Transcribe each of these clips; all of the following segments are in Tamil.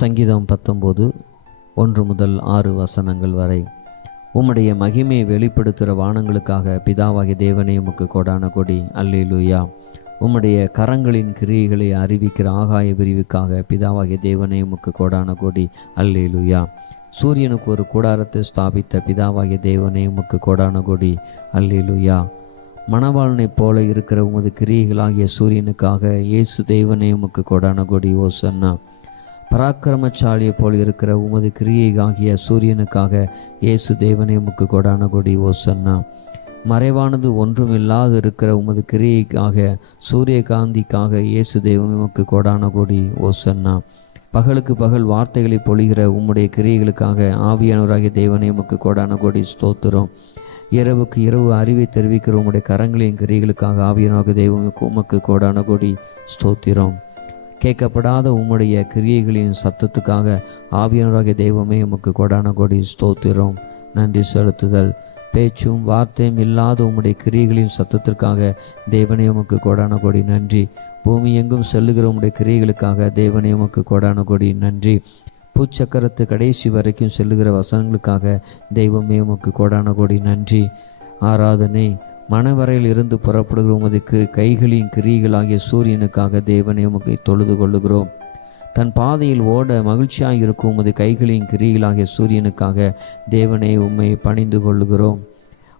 சங்கீதம் பத்தொம்போது ஒன்று முதல் ஆறு வசனங்கள் வரை. உம்முடைய மகிமையை வெளிப்படுத்துகிற வானங்களுக்காக பிதாவாகிய தேவனே உமக்கு கொடான கொடி. அல்லேலூயா. உம்முடைய கரங்களின் கிரியைகளை அறிவிக்கிற ஆகாய பிரிவுக்காக பிதாவாகிய தேவனே உமக்கு கொடான கொடி. அல்லேலூயா. சூரியனுக்கு ஒரு கூடாரத்தை ஸ்தாபித்த பிதாவாகிய தேவனே உமக்கு கொடான கொடி. அல்லேலூயா. மணவாளனைப் போல இருக்கிற உமது கிரியைகளாகிய சூரியனுக்காக இயேசு தேவனே உமக்கு கொடான கொடி. ஓசன்னா. பராக்கிரமசாலியை போல் இருக்கிற உமது கிரியையாகிய சூரியனுக்காக இயேசு தேவனே உமக்கு கொடான கொடி ஓசன்னா. மறைவானது ஒன்றும் இல்லாது இருக்கிற உமது கிரியைக்காக சூரியகாந்திக்காக இயேசு தெய்வம் உமக்கு கொடான கொடி ஓசன்னா. பகலுக்கு பகல் வார்த்தைகளை பொழிகிற உம்முடைய கிரியைகளுக்காக ஆவியானவராகிய தேவனே உமக்கு கொடான கொடி ஸ்தோத்திரம். இரவுக்கு இரவு அறிவை தெரிவிக்கிற உம்முடைய கரங்களின் கிரியைகளுக்காக ஆவியானவராக தெய்வம் உமக்கு கோடான கொடி ஸ்தோத்திரம். கேட்கப்படாத உம்முடைய கிரியைகளின் சத்தத்துக்காக ஆவியனராகிய தெய்வமே உமக்கு கொடான கொடி ஸ்தோத்திரம். நன்றி செலுத்துதல். பேச்சும் வார்த்தையும் இல்லாத உம்முடைய கிரியைகளின் சத்தத்திற்காக தேவனே உமக்கு கொடான கொடி நன்றி. பூமி எங்கும் செல்லுகிற உம்முடைய கிரியைகளுக்காக தேவனே உமக்கு கொடான கொடி நன்றி. பூச்சக்கரத்து கடைசி வரைக்கும் செல்லுகிற வசனங்களுக்காக தெய்வமே உமக்கு கொடான கொடி நன்றி. ஆராதனை. மணவரையில் இருந்து புறப்படுகிற உமது கி கைகளின் ஆகிய சூரியனுக்காக தேவனே உமக்கு தொழுது கொள்ளுகிறோம். தன் பாதையில் ஓட மகிழ்ச்சியாக இருக்கும் உமது கைகளின் கிரிகளாகிய சூரியனுக்காக தேவனே உம்மை பணிந்து கொள்ளுகிறோம்.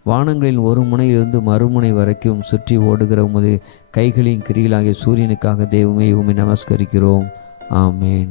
வானங்களில் ஒரு முனையிலிருந்து மறுமுனை வரைக்கும் சுற்றி ஓடுகிற உமது கைகளின் கிரிகளாகிய சூரியனுக்காக தேவமே உம்மை நமஸ்கரிக்கிறோம். ஆமேன்.